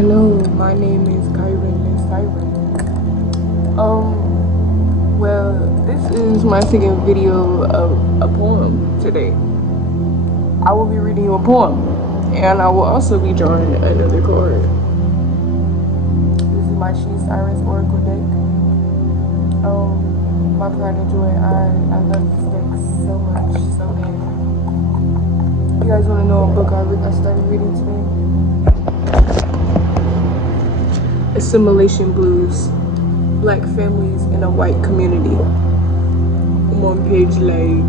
Hello, my name is Kyron and Siren. Well, this is my second video of a poem today. I will be reading you a poem, and I will also be drawing another card. This is my She Sirens Oracle deck. My pride and joy, I love this deck so much, so bad. You guys want to know a book I started reading today? Assimilation Blues, Black Families in a White Community. I'm on page like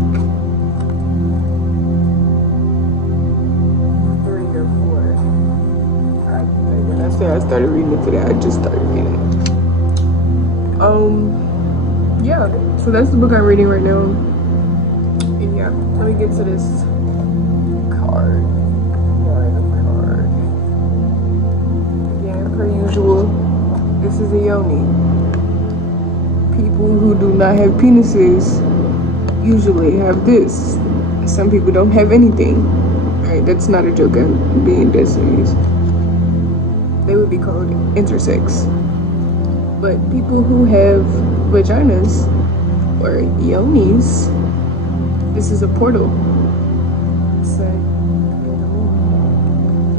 3 or 4. When I say I started reading it today, I just started reading it. Yeah, so that's the book I'm reading right now. And yeah, let me get to this card. Per usual, this is a yoni. People who do not have penises usually have this. Some people don't have anything. Right, that's not a joke, I'm being dead serious. They would be called intersex. But people who have vaginas or yonis, this is a portal. Say,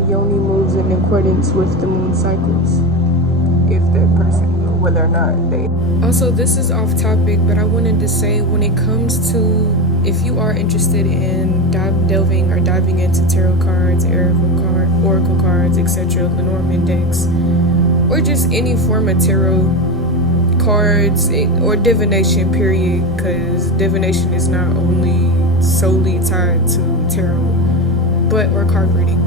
Yoni moves in accordance with the moon cycles, if that person, whether or not they. Also, this is off topic, but I wanted to say, when it comes to, if you are interested in delving or diving into tarot cards, oracle cards, etc., Lenormand decks, or just any form of tarot cards or divination, period, because divination is not only solely tied to tarot, or card reading.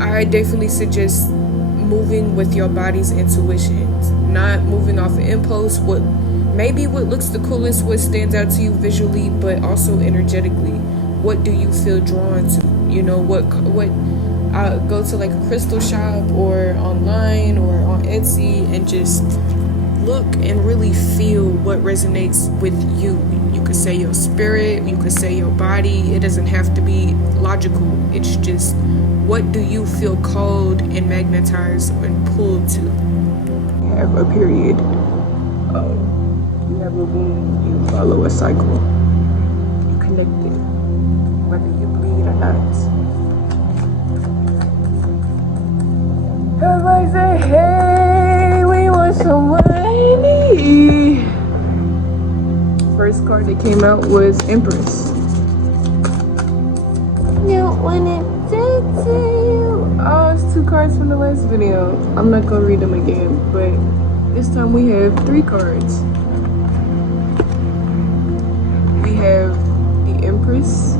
I definitely suggest moving with your body's intuitions, not moving off of impulse, what looks the coolest, what stands out to you visually, but also energetically. What do you feel drawn to? You know, what go to like a crystal shop or online or on Etsy and just look and really feel what resonates with you. You could say your spirit, you could say your body. It doesn't have to be logical. It's just, what do you feel called and magnetized and pulled to? You have a period. You have a womb. You follow a cycle. You connect it, whether you bleed or not. Everybody say, hey, we want some money. First card that came out was Empress. Don't wanna talk to you. Oh, it's 2 cards from the last video. I'm not gonna read them again, but this time we have 3 cards. We have the Empress,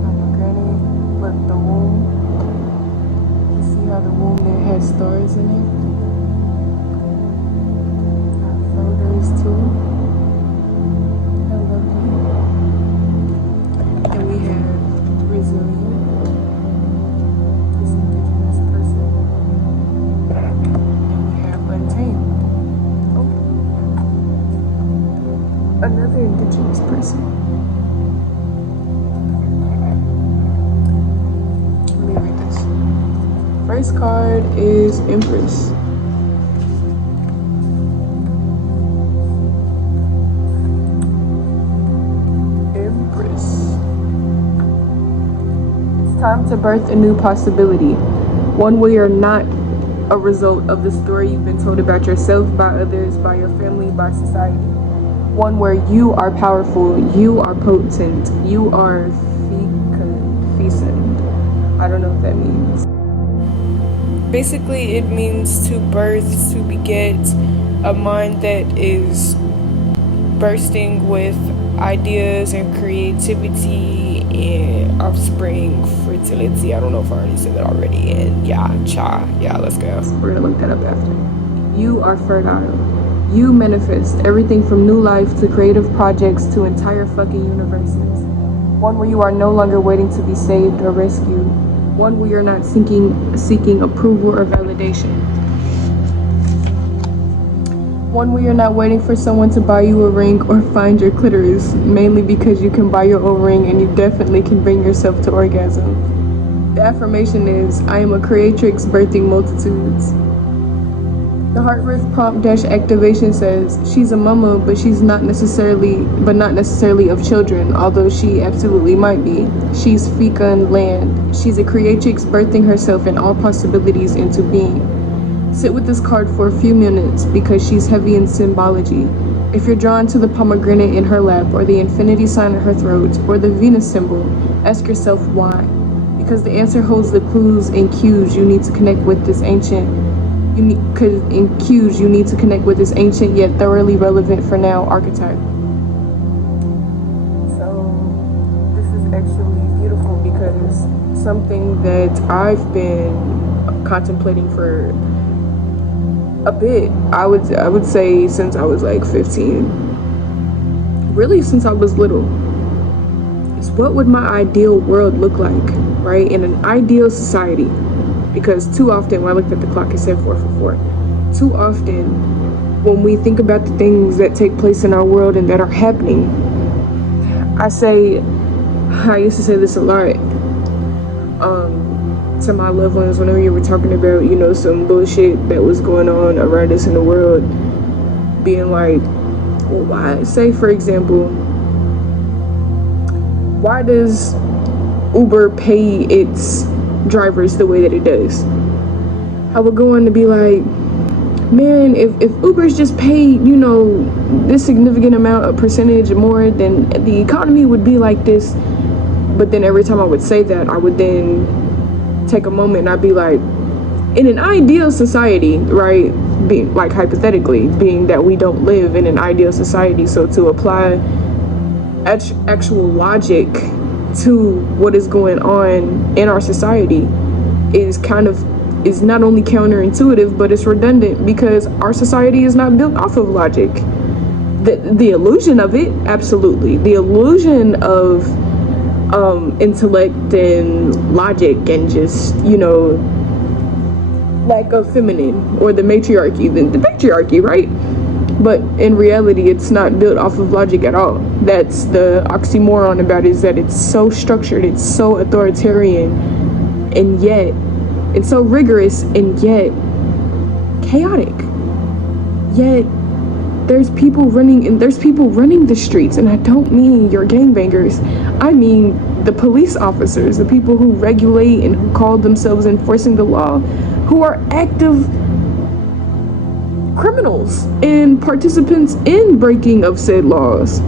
pomegranate, but the womb. You see how the womb there has stars in it? Photos too. I love them. And we have resilient, this indigenous person. And we have untamed. Oh, another indigenous person. Let me read this. First card is Empress. Time to birth a new possibility, one where you're not a result of the story you've been told about yourself, by others, by your family, by society. One where you are powerful, you are potent, you are fecund. I don't know what that means. Basically, it means to birth, to beget a mind that is bursting with ideas and creativity and offspring, fertility. I don't know if I already said that already. And yeah, let's go. We're gonna look that up after. You are fertile. You manifest everything from new life to creative projects to entire fucking universes. One where you are no longer waiting to be saved or rescued. One where you're not seeking approval or validation. One where you're not waiting for someone to buy you a ring or find your clitoris, mainly because you can buy your own ring and you definitely can bring yourself to orgasm. The affirmation is, I am a creatrix birthing multitudes. The heart rhyth prompt dash activation says, she's a mama, but not necessarily of children, although she absolutely might be. She's fecund land. She's a creatrix birthing herself and all possibilities into being. Sit with this card for a few minutes because she's heavy in symbology. If you're drawn to the pomegranate in her lap, or the infinity sign at her throat, or the Venus symbol, ask yourself why. Because the answer holds the clues and cues you need to connect with this ancient yet thoroughly relevant for now archetype. So this is actually beautiful because something that I've been contemplating for a bit, I would say since I was like 15, really since I was little, is what would my ideal world look like, right? In an ideal society. Because too often, when I looked at the clock, it said 4:44. Too often, when we think about the things that take place in our world and that are happening, I used to say this a lot to my loved ones whenever you were talking about, some bullshit that was going on around us in the world, being like, well, why? Say, for example, why does Uber pay its drivers the way that it does? I would go on to be like, man, if Uber's just paid, this significant amount of percentage more, then the economy would be like this. But then every time I would say that, I would then take a moment and I'd be like, in an ideal society, right, being like hypothetically, being that we don't live in an ideal society, so to apply actual logic to what is going on in our society is not only counterintuitive, but it's redundant, because our society is not built off of logic. The illusion of it, absolutely. The illusion of intellect and logic and just, lack of feminine, or the matriarchy, the patriarchy, right? But in reality, it's not built off of logic at all. That's the oxymoron about it, is that it's so structured, it's so authoritarian, and yet it's so rigorous, and yet chaotic. Yet there's people running the streets, and I don't mean your gangbangers. I mean the police officers, the people who regulate and who call themselves enforcing the law, who are active criminals and participants in breaking of said laws,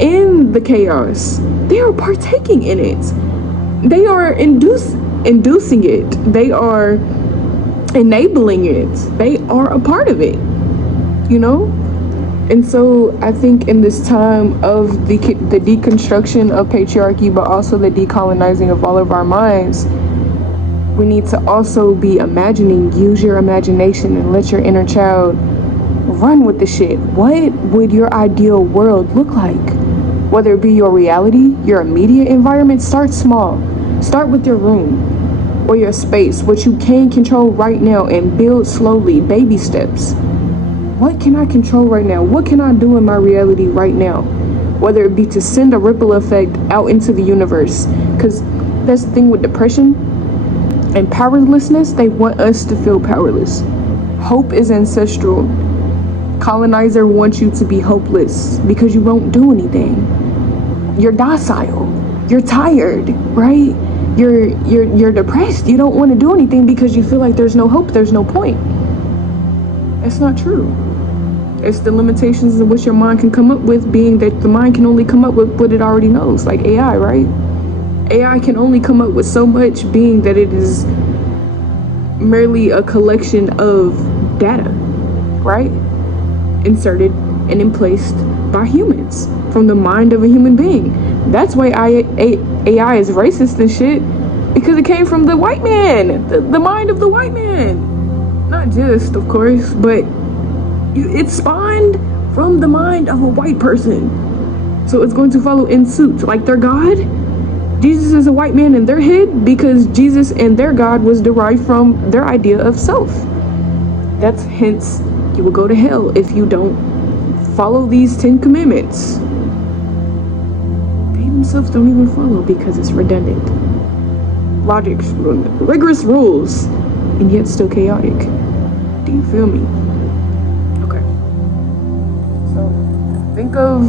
in the chaos. They are partaking in it. They are inducing it. They are enabling it. They are a part of it, And so I think in this time of the deconstruction of patriarchy, but also the decolonizing of all of our minds, we need to also be imagining. Use your imagination and let your inner child run with the shit. What would your ideal world look like? Whether it be your reality, your immediate environment, start small. Start with your room or your space, what you can control right now, and build slowly, baby steps. What can I control right now? What can I do in my reality right now? Whether it be to send a ripple effect out into the universe. Because that's the thing with depression and powerlessness, they want us to feel powerless. Hope is ancestral. Colonizer wants you to be hopeless because you won't do anything. You're docile. You're tired, right? You're depressed. You don't want to do anything because you feel like there's no hope, there's no point. That's not true. It's the limitations of what your mind can come up with, being that the mind can only come up with what it already knows, like AI, right? AI can only come up with so much, being that it is merely a collection of data, right? Inserted and emplaced by humans from the mind of a human being. That's why AI is racist and shit, because it came from the white man, the mind of the white man. Not just, of course, but it spawned from the mind of a white person. So it's going to follow in suit, like their God. Jesus is a white man in their head because Jesus and their God was derived from their idea of self. That's hence you will go to hell if you don't follow these 10 commandments. They themselves don't even follow because it's redundant. logic, rigorous rules, and yet still chaotic. Do you feel me? Okay. So think of,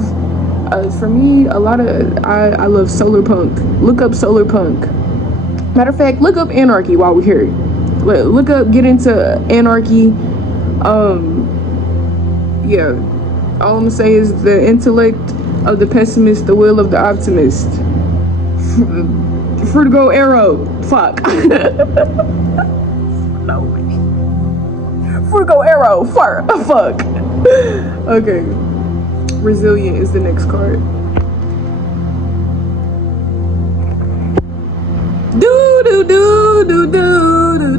for me, a lot of, I love solar punk. Look up solar punk. Matter of fact, look up anarchy while we're here. Look up, get into anarchy. Yeah. All I'm gonna say is the intellect of the pessimist, the will of the optimist. Fruitigo arrow. Fuck. No way. Fruitigo arrow. Fuck. Okay. Resilient is the next card. Do do do do do do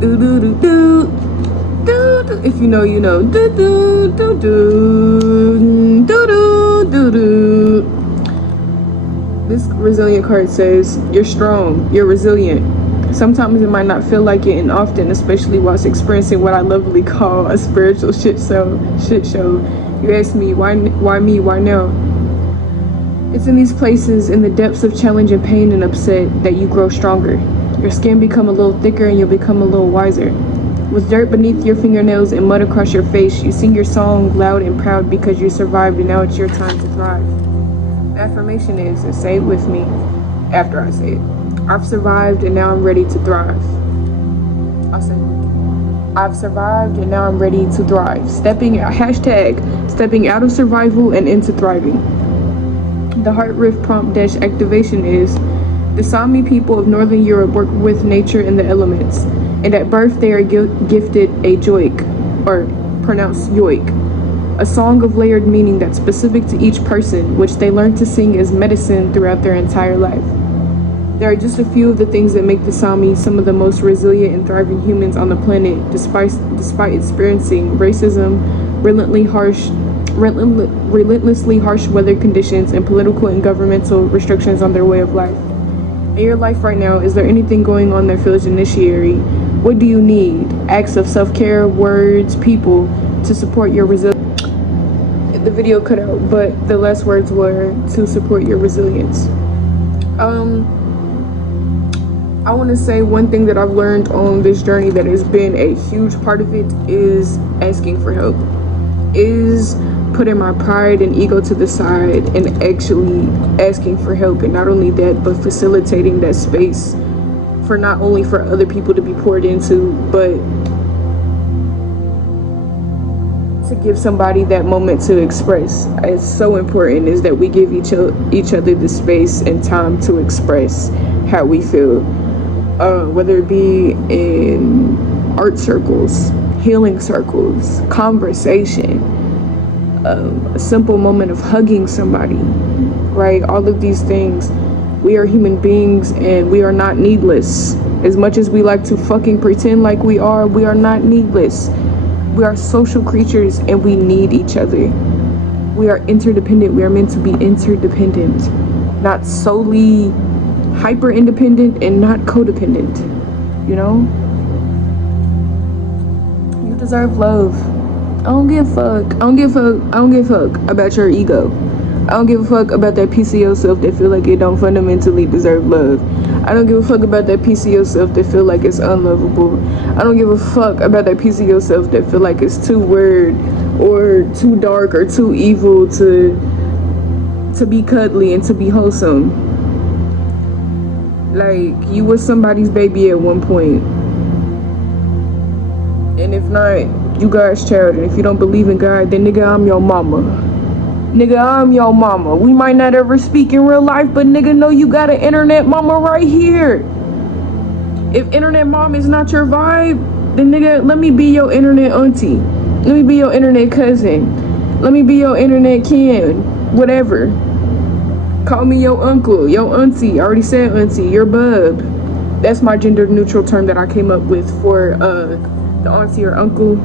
do do do do. If you know, you know. Do do do do do do do. This resilient card says you're strong, you're resilient. Sometimes it might not feel like it, and often, especially whilst experiencing what I lovingly call a spiritual shit show. You ask me why me, why now? It's in these places, in the depths of challenge and pain and upset, that you grow stronger. Your skin become a little thicker and you'll become a little wiser. With dirt beneath your fingernails and mud across your face, you sing your song loud and proud because you survived, and now it's your time to thrive. The affirmation is, and say it with me after I say it, I've survived and now I'm ready to thrive. I'll say it. I've survived and now I'm ready to thrive. Stepping out of survival and into thriving. The heart riff prompt dash activation is, the Sami people of Northern Europe work with nature and the elements, and at birth they are gifted a joik, or pronounced yoik, a song of layered meaning that's specific to each person, which they learn to sing as medicine throughout their entire life. There are just a few of the things that make the Sami some of the most resilient and thriving humans on the planet, despite experiencing racism, relentlessly harsh weather conditions, and political and governmental restrictions on their way of life. In your life right now, is there anything going on that feels initiatory? What do you need? Acts of self-care, words, people to support your resilience. The video cut out, but the last words were to support your resilience. I want to say one thing that I've learned on this journey that has been a huge part of it is asking for help. Is putting my pride and ego to the side and actually asking for help, and not only that, but facilitating that space for not only for other people to be poured into, but to give somebody that moment to express. It's so important is that we give each other the space and time to express how we feel, whether it be in art circles, healing circles, conversation, a simple moment of hugging somebody, right? All of these things. We are human beings and we are not needless. As much as we like to fucking pretend like we are not needless. We are social creatures and we need each other. We are interdependent. We are meant to be interdependent, not solely hyper independent and not codependent. You know? You deserve love. I don't give a fuck. I don't give a fuck about your ego. I don't give a fuck about that piece of yourself that feel like it don't fundamentally deserve love. I don't give a fuck about that piece of yourself that feel like it's unlovable. I don't give a fuck about that piece of yourself that feel like it's too weird or too dark or too evil to be cuddly and to be wholesome. Like, you was somebody's baby at one point. And if not, you God's child. And if you don't believe in God, then nigga, I'm your mama. Nigga, I'm your mama. We might not ever speak in real life, but nigga, know you got an internet mama right here. If internet mom is not your vibe, then nigga, let me be your internet auntie. Let me be your internet cousin. Let me be your internet kin. Whatever. Call me your uncle, your auntie. I already said auntie. Your bub. That's my gender neutral term that I came up with for the auntie or uncle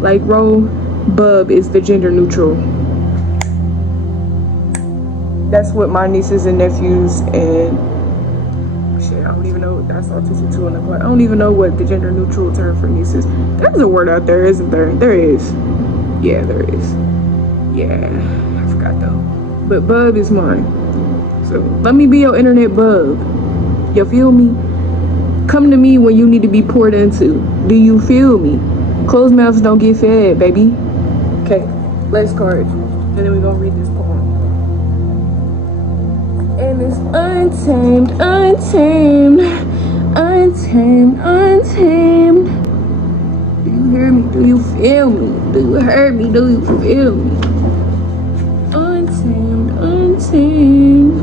like role. Bub is the gender neutral. That's what my nieces and nephews and shit, I don't even know. That's autistic too on the part. I don't even know what the gender neutral term for nieces. There's a word out there, isn't there? There is. Yeah, there is. Yeah, I forgot though. But bub is mine. So let me be your internet bug. You feel me? Come to me when you need to be poured into. Do you feel me? Closed mouths don't get fed, baby. Okay, last card. And then we're gonna read this poem. And it's untamed, untamed, untamed, untamed. Do you hear me? Do you feel me? Do you hear me? Do you feel me? Untamed, untamed.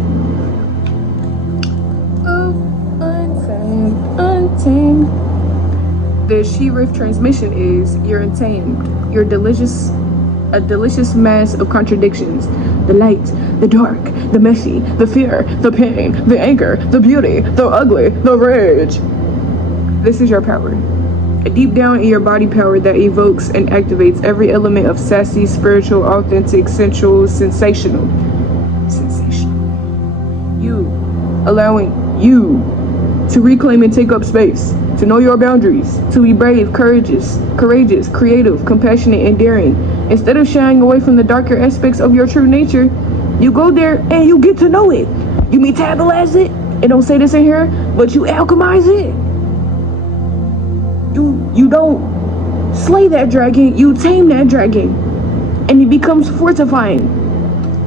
Oh, untamed, untamed. The she-riff transmission is you're untamed. You're delicious, a delicious mass of contradictions. The light, the dark, the messy, the fear, the pain, the anger, the beauty, the ugly, the rage. This is your power. A deep down in your body power that evokes and activates every element of sassy, spiritual, authentic, sensual, sensational. Sensational. You, allowing you to reclaim and take up space, to know your boundaries, to be brave, courageous, creative, compassionate, and daring. Instead of shying away from the darker aspects of your true nature, you go there and you get to know it. You metabolize it, and don't say this in here, but you alchemize it. You don't slay that dragon, you tame that dragon, and it becomes fortifying.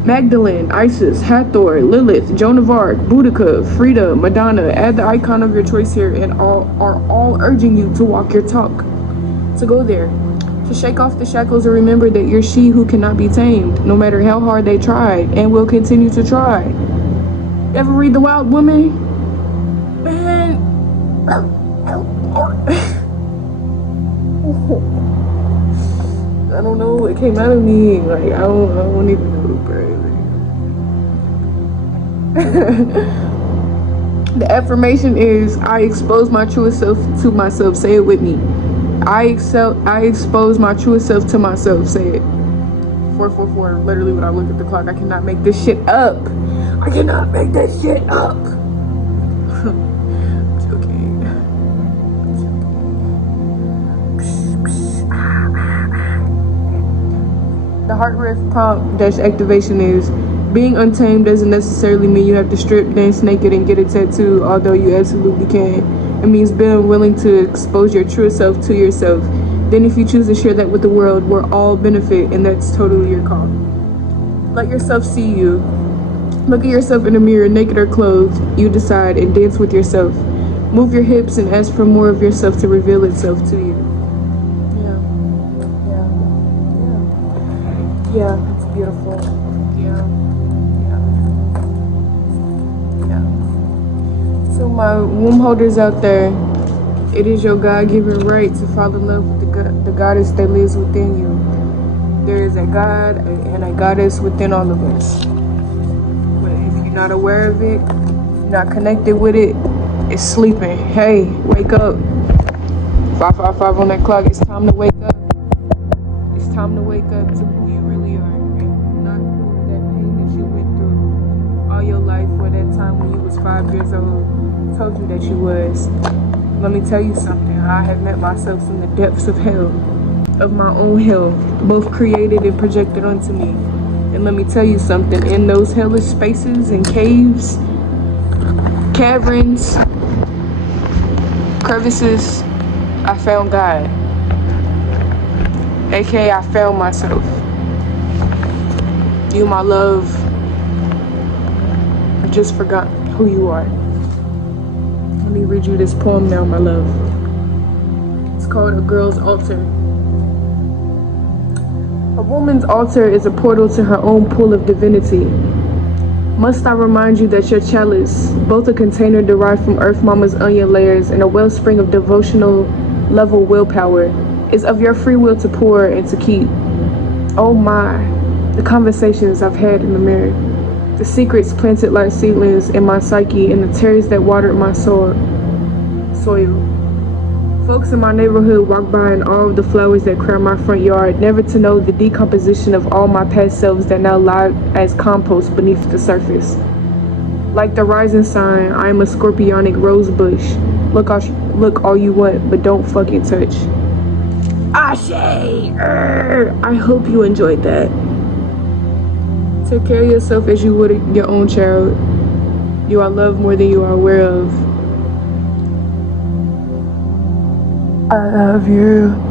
Magdalene, Isis, Hathor, Lilith, Joan of Arc, Boudica, Frida, Madonna, add the icon of your choice here, and all are all urging you to walk your talk, to go there, to shake off the shackles and remember that you're she who cannot be tamed, no matter how hard they try, and will continue to try. Ever read The Wild Woman? Man. I don't know, it came out of me, like, I don't even know, bro. The affirmation is, I expose my truest self to myself. Say it with me. I expose my truest self to myself. Say it. 444, literally when I look at the clock, I cannot make this shit up. I cannot make this shit up. The heart riff prompt dash activation is, being untamed doesn't necessarily mean you have to strip, dance naked, and get a tattoo, although you absolutely can. It means being willing to expose your true self to yourself. Then if you choose to share that with the world, we're all benefit, and that's totally your call. Let yourself see you. Look at yourself in the mirror, naked or clothed. You decide, and dance with yourself. Move your hips and ask for more of yourself to reveal itself to you. Yeah, it's beautiful. Yeah. So my womb holders out there, it is your God-given right to fall in love with the goddess that lives within you. There is a God and a goddess within all of us. But if you're not aware of it, you're not connected with it, it's sleeping. Hey, wake up. 555 on that clock. It's time to wake up. It's time to wake up to who you really are. And not that pain that you went through all your life, or that time when you was 5 years old told you that you was. Let me tell you something. I have met myself in the depths of hell, of my own hell, both created and projected onto me. And let me tell you something. In those hellish spaces and caves, caverns, crevices, I found God. AKA, I found myself. You, my love, I just forgot who you are. Let me read you this poem now, my love. It's called A Girl's Altar. A woman's altar is a portal to her own pool of divinity. Must I remind you that your chalice, both a container derived from Earth Mama's onion layers and a wellspring of devotional level willpower, is of your free will to pour and to keep. Oh my, the conversations I've had in the mirror, the secrets planted like seedlings in my psyche, and the tears that watered my soil. Folks in my neighborhood walk by in all of the flowers that crown my front yard, never to know the decomposition of all my past selves that now lie as compost beneath the surface. Like the rising sign, I am a scorpionic rose bush. Look all you want, but don't fucking touch. Ashe! I hope you enjoyed that. Take care of yourself as you would your own child. You are loved more than you are aware of. I love you.